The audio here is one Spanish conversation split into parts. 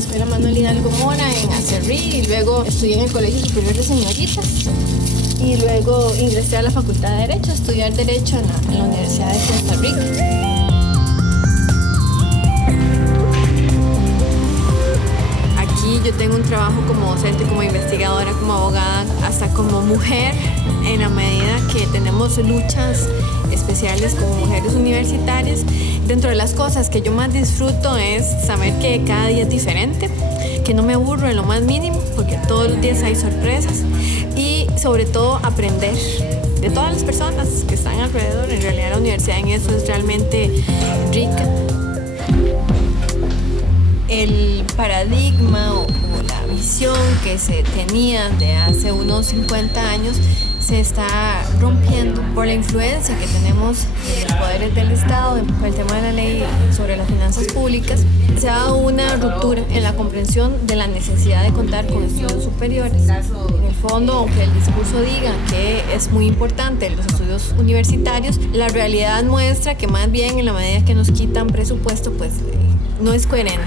Escuela Manuel Hidalgo Mora en Acerrí y luego estudié en el Colegio Superior de Señoritas y luego ingresé a la Facultad de Derecho a estudiar Derecho en la Universidad de Costa Rica. Yo tengo un trabajo como docente, como investigadora, como abogada, hasta como mujer, en la medida que tenemos luchas especiales como mujeres universitarias. Dentro de las cosas que yo más disfruto es saber que cada día es diferente, que no me aburro en lo más mínimo, porque todos los días hay sorpresas, y sobre todo aprender de todas las personas que están alrededor. En realidad la universidad en eso es realmente rica. El paradigma o la visión que se tenía de hace unos 50 años se está rompiendo por la influencia que tenemos de los poderes del Estado, por el tema de la ley sobre las finanzas públicas. Se ha dado una ruptura en la comprensión de la necesidad de contar con estudios superiores. En el fondo, aunque el discurso diga que es muy importante los estudios universitarios, la realidad muestra que más bien en la medida que nos quitan presupuesto, pues no es coherente.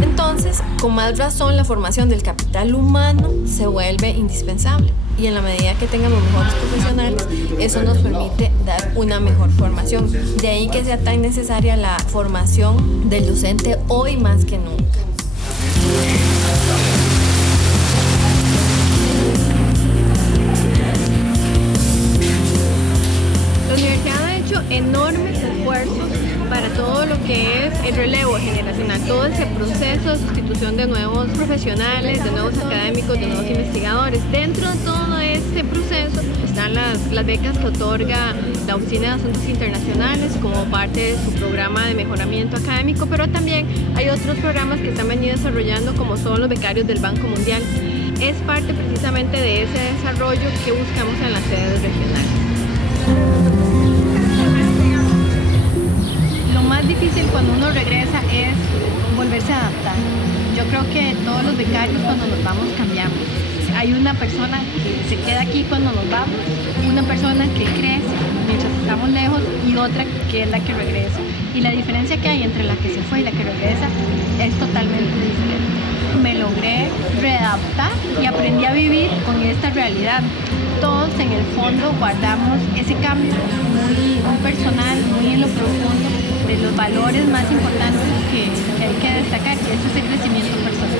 Entonces, con más razón, la formación del capital humano se vuelve indispensable y en la medida que tengamos mejores profesionales, eso nos permite dar una mejor formación. De ahí que sea tan necesaria la formación del docente hoy más que nunca. La universidad ha hecho enormes esfuerzos para todo lo que es el relevo generacional, todo ese proceso de sustitución de nuevos profesionales, de nuevos académicos, de nuevos investigadores. Dentro de todo este proceso están las becas que otorga la Oficina de Asuntos Internacionales como parte de su programa de mejoramiento académico, pero también hay otros programas que se han venido desarrollando como son los becarios del Banco Mundial. Es parte precisamente de ese desarrollo que buscamos en las sedes regionales. Lo más difícil cuando uno regresa es volverse a adaptar. Yo creo que todos los becarios cuando nos vamos cambiamos. Hay una persona que se queda aquí cuando nos vamos, una persona que crece mientras estamos lejos y otra que es la que regresa. Y la diferencia que hay entre la que se fue y la que regresa es totalmente diferente. Me logré readaptar y aprendí a vivir con esta realidad. Todos en el fondo guardamos ese cambio muy personal, muy en lo profundo de los valores más importantes que hay que destacar, que es ese crecimiento personal.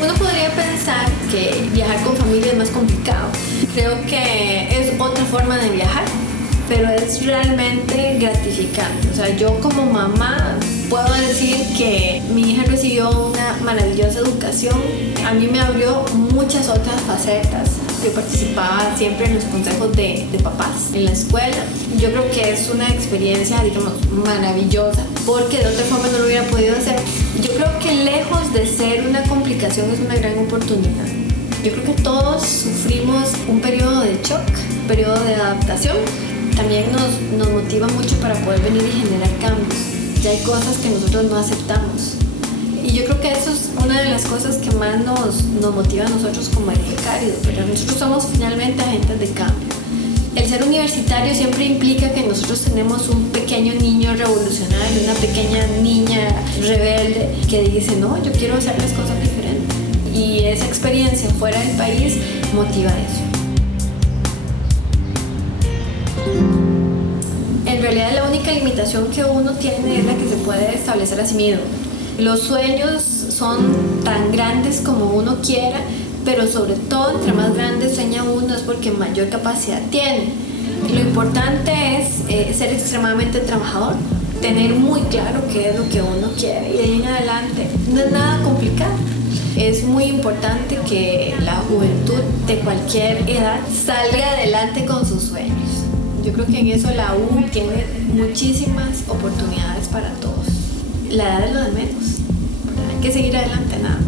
Uno podría pensar que viajar con familia es más complicado. Creo que es otra forma de viajar, pero es realmente gratificante. O sea, yo como mamá puedo decir que mi hija recibió una maravillosa educación. A mí me abrió muchas otras facetas. Yo participaba siempre en los consejos de papás en la escuela. Yo creo que es una experiencia, digamos, maravillosa, porque de otra forma no lo hubiera podido hacer. Yo creo que lejos de ser una complicación es una gran oportunidad. Yo creo que todos sufrimos un periodo de shock, un periodo de adaptación. También nos motiva mucho para poder venir y generar cambios. Ya hay cosas que nosotros no aceptamos. Y yo creo que eso es una de las cosas que más nos motiva a nosotros como becarios, pero nosotros somos finalmente agentes de cambio. El ser universitario siempre implica que nosotros tenemos un pequeño niño revolucionario, una pequeña niña rebelde que dice, no, yo quiero hacer las cosas diferentes. Y esa experiencia fuera del país motiva eso. En realidad la única limitación que uno tiene es la que se puede establecer a sí mismo. Los sueños son tan grandes como uno quiera, pero sobre todo entre más grande sueña uno es porque mayor capacidad tiene. Lo importante es ser extremadamente trabajador, tener muy claro qué es lo que uno quiere y de ahí en adelante no es nada complicado. Es muy importante que la juventud de cualquier edad salga adelante con sus sueños. Yo creo que en eso la U tiene muchísimas oportunidades para todos. La edad es lo de menos. Hay que seguir adelante, nada.